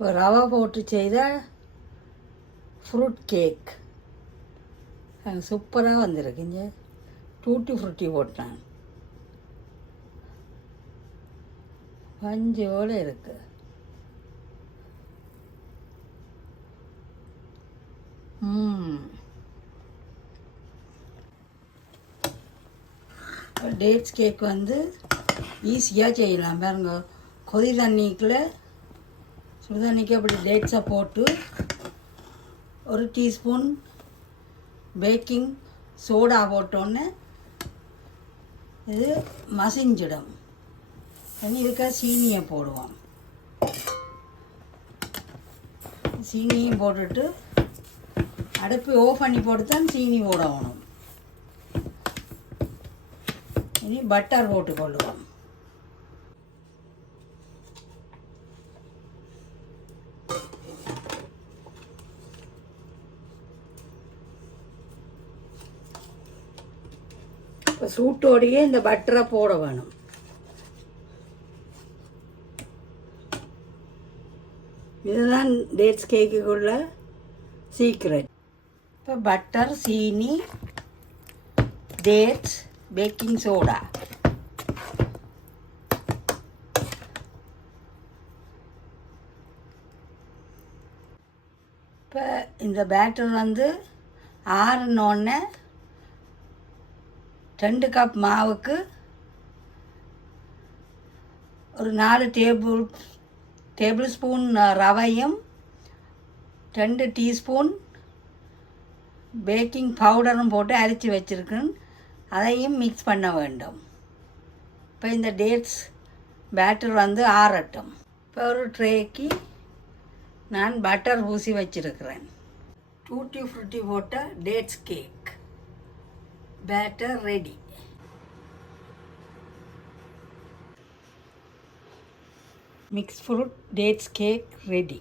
ரவை போட்டு செய்த ஃப்ரூட் கேக் சூப்பராக வந்திருக்குங்க. டூட்டி ஃப்ரூட்டி போட்டேன். பஞ்சு இருக்கு. டேட்ஸ் கேக் வந்து ஈஸியாக செய்யலாம் பாருங்க. கொதி தண்ணிக்குள்ளே சுடுதண்ணிக்கு அப்படி டேட்ஸை போட்டு ஒரு டீஸ்பூன் பேக்கிங் சோடா போட்டோன்னே இது மசிஞ்சிடும். தண்ணி இதுக்காக சீனியை போடுவோம். சீனியும் போட்டுட்டு அடுப்பு ஓஃப் பண்ணி போட்டு தான் சீனி போடணும். இனி பட்டர் போட்டுக்கொள்ளுவோம். இப்போ சூட்டோடையே இந்த பட்டரை போட வேணும். இதுதான் டேட்ஸ் கேக்குக்குள்ள சீக்ரெட் இப்போ பட்டர் சீனி டேட்ஸ் பேக்கிங் சோடா இப்போ இந்த பேட்டர் வந்து ஆறுனோடனே ரெண்டு கப் மாவுக்கு ஒரு நாலு டேபிள் டேபிள் ஸ்பூன் ரவையும் ரெண்டு டீஸ்பூன் பேக்கிங் பவுடரும் போட்டு அரைச்சி வச்சுருக்கேன். அதையும் மிக்ஸ் பண்ண வேண்டும். இப்போ இந்த டேட்ஸ் பேட்டர் வந்து ஆறட்டும். இப்போ ஒரு ட்ரேக்கு நான் பட்டர் ஊசி வச்சுருக்கிறேன். டூட்டி ஃப்ரூட்டி போட்ட dates cake batter ready mix fruit dates cake ready